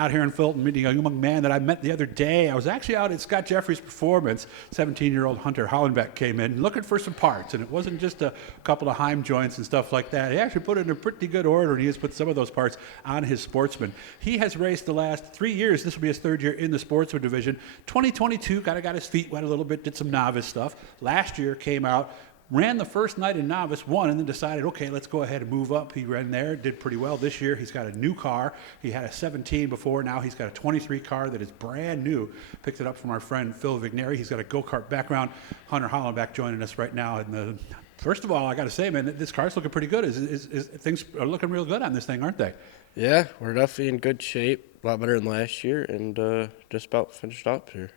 out here in Fulton meeting a young man that I met the other day. I was actually out at Scott Jeffrey's Performance. 17-year-old Hunter Hollenbeck came in looking for some parts, and it wasn't just a couple of Heim joints and stuff like that. He actually put it in a pretty good order, and he has put some of those parts on his Sportsman. He has raced the last 3 years. This will be his third year in the Sportsman division. 2022, kind of got his feet wet a little bit, did some novice stuff. Last year came out, ran the first night in novice, won, and then decided, okay, let's go ahead and move up. He ran there, did pretty well. This year he's got a new car. He had a 17 before. Now he's got a 23 car that is brand new. Picked it up from our friend Phil Vigneri. He's got a go-kart background. Hunter Hollenbeck joining us right now. And first of all, I got to say, man, this car's looking pretty good. Things are looking real good on this thing, aren't they? Yeah, we're definitely in good shape. A lot better than last year, and just about finished up here.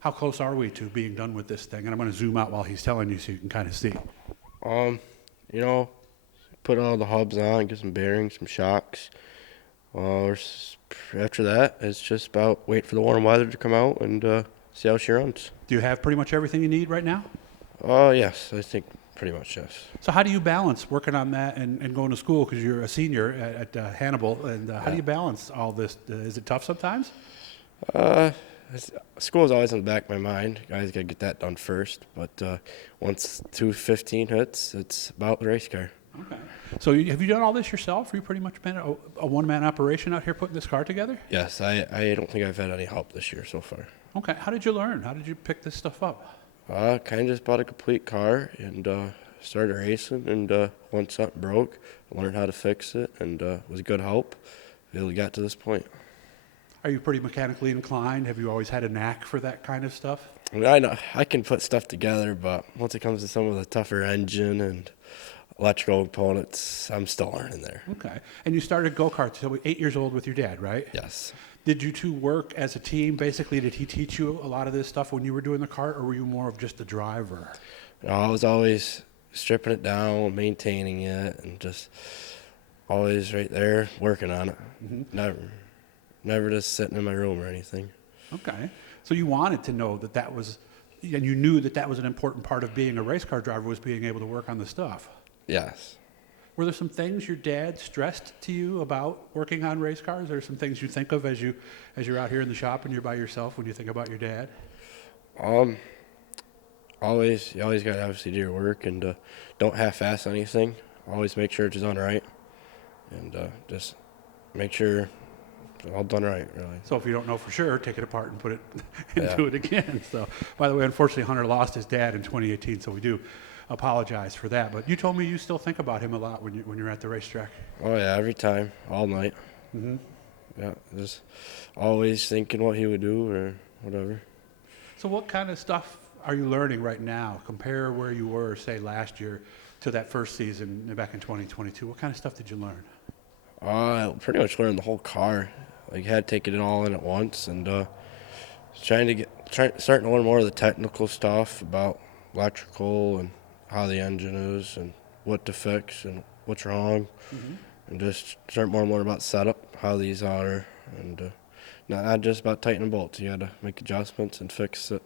How close are we to being done with this thing? And I'm going to zoom out while he's telling you so you can kind of see. You know, put all the hubs on, get some bearings, some shocks. After that, it's just about wait for the warm weather to come out and see how she runs. Do you have pretty much everything you need right now? Yes, I think pretty much, yes. So how do you balance working on that and going to school, because you're a senior at Hannibal, and how do you balance all this? Is it tough sometimes? School's always in the back of my mind. Guys got to get that done first. But once 2:15 hits, it's about the race car. Okay. So have you done all this yourself? Have you pretty much been a one-man operation out here putting this car together? Yes, I don't think I've had any help this year so far. Okay. How did you learn? How did you pick this stuff up? Kind of just bought a complete car and started racing. And once something broke, I learned how to fix it, and it was a good help. We got to this point. Are you pretty mechanically inclined? Have you always had a knack for that kind of stuff? I know I can put stuff together, but once it comes to some of the tougher engine and electrical components, I'm still learning there. Okay. And you started go-karts, so 8 years old with your dad, right? Yes. Did you two work as a team? Basically, did he teach you a lot of this stuff when you were doing the kart, or were you more of just a driver? I was always stripping it down, maintaining it, and just always right there working on it. Mm-hmm. Never just sitting in my room or anything. Okay. So you wanted to know that was, and you knew that was an important part of being a race car driver, was being able to work on the stuff. Yes. Were there some things your dad stressed to you about working on race cars? Are there some things you think of as you're out here in the shop and you're by yourself when you think about your dad? You always got to obviously do your work and don't half-ass anything. Always make sure it's done right, and just make sure it's all done right, really. So if you don't know for sure, take it apart and put it and do it again. So, by the way, unfortunately, Hunter lost his dad in 2018, so we do apologize for that. But you told me you still think about him a lot when you're at the racetrack. Oh yeah, every time, all night. Mm-hmm. Yeah, just always thinking what he would do or whatever. So what kind of stuff are you learning right now? Compare where you were, say, last year to that first season back in 2022. What kind of stuff did you learn? I pretty much learned the whole car. Like, had to take it all in at once, and starting to learn more of the technical stuff about electrical and how the engine is and what to fix and what's wrong, and just start more and more about setup, how these are, and not just about tightening bolts. You got to make adjustments and fix it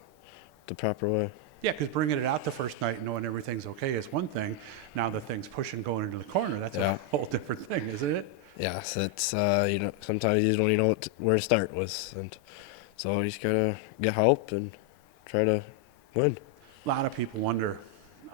the proper way. Yeah, because bringing it out the first night knowing everything's okay is one thing. Now the thing's pushing going into the corner, that's a whole different thing, isn't it? Yes, it's sometimes you just don't even know where to start with, and so you just gotta get help and try to win. A lot of people wonder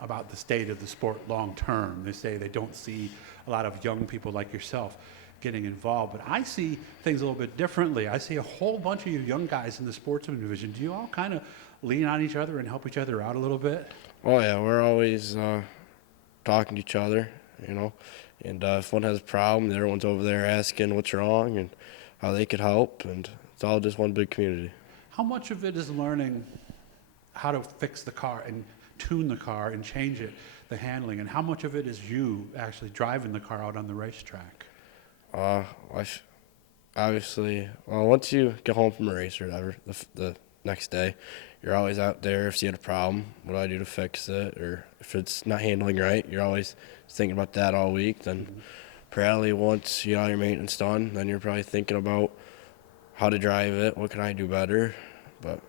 about the state of the sport long term. They say they don't see a lot of young people like yourself getting involved, but I see things a little bit differently. I see a whole bunch of you young guys in the sportsman division. Do you all kind of lean on each other and help each other out a little bit? Oh yeah, we're always talking to each other, and if one has a problem, the other one's over there asking what's wrong and how they could help, and it's all just one big community. How much of it is learning how to fix the car and tune the car and change it, the handling, and how much of it is you actually driving the car out on the racetrack? Obviously, once you get home from a race or whatever, the next day, you're always out there. If you had a problem, what do I do to fix it? Or if it's not handling right, you're always thinking about that all week. Then probably once you got your maintenance done, then you're probably thinking about how to drive it, what can I do better. But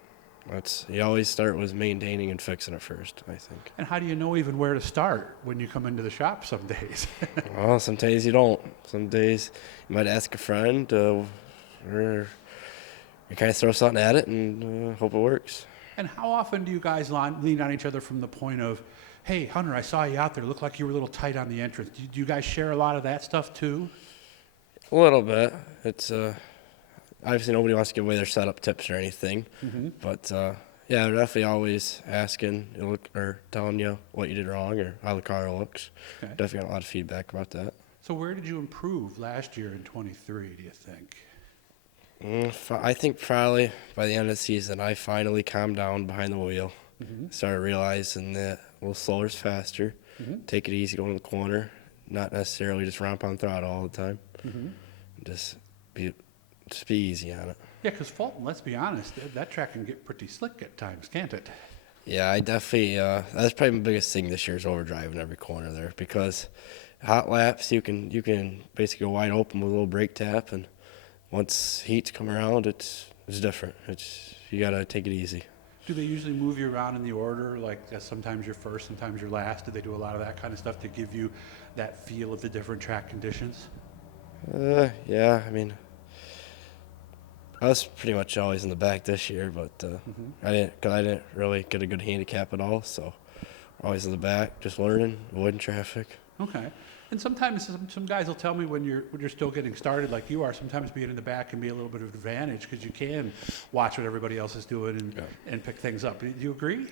you always start with maintaining and fixing it first, I think. And how do you know even where to start when you come into the shop some days? Well, some days you don't. Some days you might ask a friend, or you kind of throw something at it and hope it works. And how often do you guys lean on each other from the point of, hey, Hunter, I saw you out there. Looked like you were a little tight on the entrance. Do you guys share a lot of that stuff too? A little bit. It's obviously nobody wants to give away their setup tips or anything, but yeah, they're definitely always asking or telling you what you did wrong or how the car looks. Okay. Definitely got a lot of feedback about that. So where did you improve last year in 23, do you think? I think probably by the end of the season, I finally calmed down behind the wheel. Started realizing that a little slower is faster. Take it easy going in the corner, not necessarily just ramp on throttle all the time. Just be easy on it. Yeah, because Fulton, let's be honest, that track can get pretty slick at times, can't it? Yeah, I definitely, that's probably my biggest thing this year is overdriving every corner there, because hot laps, you can basically go wide open with a little brake tap, and once heats come around, it's different. You got to take it easy. Do they usually move you around in the order, like sometimes you're first, sometimes you're last? Do they do a lot of that kind of stuff to give you that feel of the different track conditions? Yeah, I mean, I was pretty much always in the back this year, but I didn't really get a good handicap at all, so always in the back, just learning, avoiding traffic. Okay. And sometimes some guys will tell me when you're still getting started, like you are, sometimes being in the back can be a little bit of an advantage because you can watch what everybody else is doing and pick things up. Do you agree?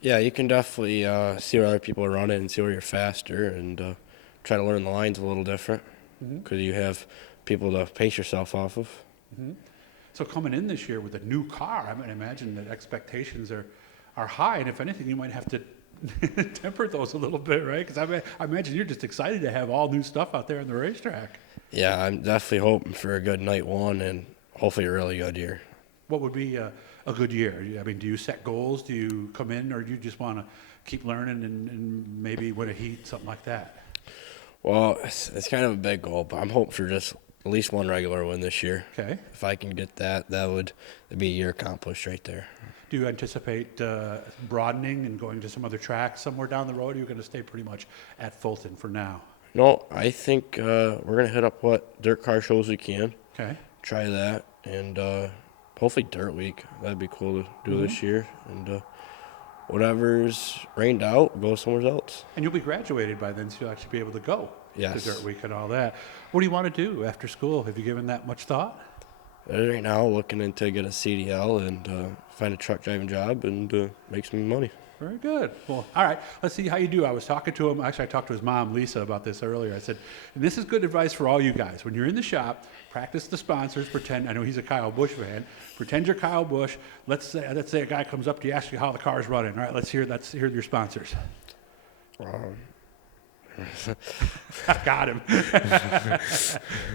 Yeah, you can definitely see where other people are running and see where you're faster and try to learn the lines a little different because you have people to pace yourself off of. So coming in this year with a new car, I imagine that expectations are high, and if anything, you might have to temper those a little bit, right? Because I imagine you're just excited to have all new stuff out there on the racetrack. Yeah, I'm definitely hoping for a good night one and hopefully a really good year. What would be a good year? I mean, do you set goals? Do you come in, or do you just want to keep learning and maybe win a heat, something like that? Well, it's kind of a big goal, but I'm hoping for just at least one regular win this year. Okay. If I can get that, that'd be a year accomplished right there. Do you anticipate broadening and going to some other tracks somewhere down the road, or are you going to stay pretty much at Fulton for now? No, I think we're going to hit up what dirt car shows we can. Okay. Try that, and hopefully Dirt Week. That'd be cool to do this year. And whatever's rained out, go somewhere else. And you'll be graduated by then, so you'll actually be able to go Yes. to Dirt Week and all that. What do you want to do after school? Have you given that much thought? Right now, looking into get a CDL and find a truck driving job and make some money. Very good. Well, all right. Let's see how you do. I was talking to him. Actually, I talked to his mom, Lisa, about this earlier. I said, and this is good advice for all you guys. When you're in the shop, practice the sponsors. Pretend, I know he's a Kyle Busch fan. Pretend you're Kyle Busch. Let's say a guy comes up to you, asks you how the car's running. All right, let's hear your sponsors. Got him.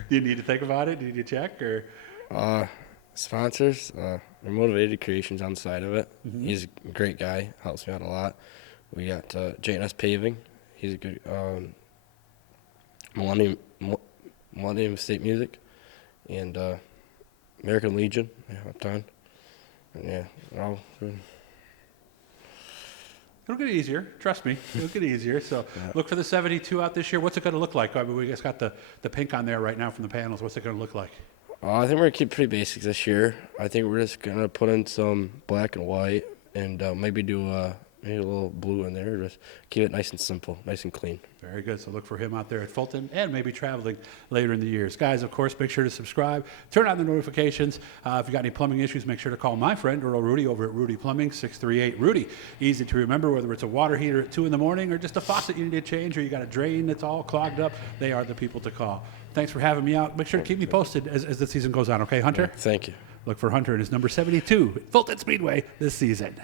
Do you need to think about it? Do you need to check or? Sponsors, Motivated Creations on the side of it. He's a great guy, helps me out a lot. We got J&S Paving. He's a good Millennium State Music, and American Legion. Yeah, uptown. Yeah, they're all good. It'll get easier. Trust me. It'll get easier. So look for the 72 out this year. What's it going to look like? I mean, we just got the pink on there right now from the panels. What's it going to look like? I think we're going to keep pretty basic this year. I think we're just going to put in some black and white and maybe do maybe a little blue in there. Just keep it nice and simple, nice and clean. Very good. So look for him out there at Fulton and maybe traveling later in the years. Guys, of course, make sure to subscribe. Turn on the notifications. If you got any plumbing issues, make sure to call my friend, Earl Rudy, over at Rudy Plumbing, 638-RUDY. Easy to remember, whether it's a water heater at 2 in the morning or just a faucet you need to change or you got a drain that's all clogged up, they are the people to call. Thanks for having me out. Make sure to keep me posted as the season goes on, okay, Hunter? Thank you. Look for Hunter and his number 72 at Fulton Speedway this season.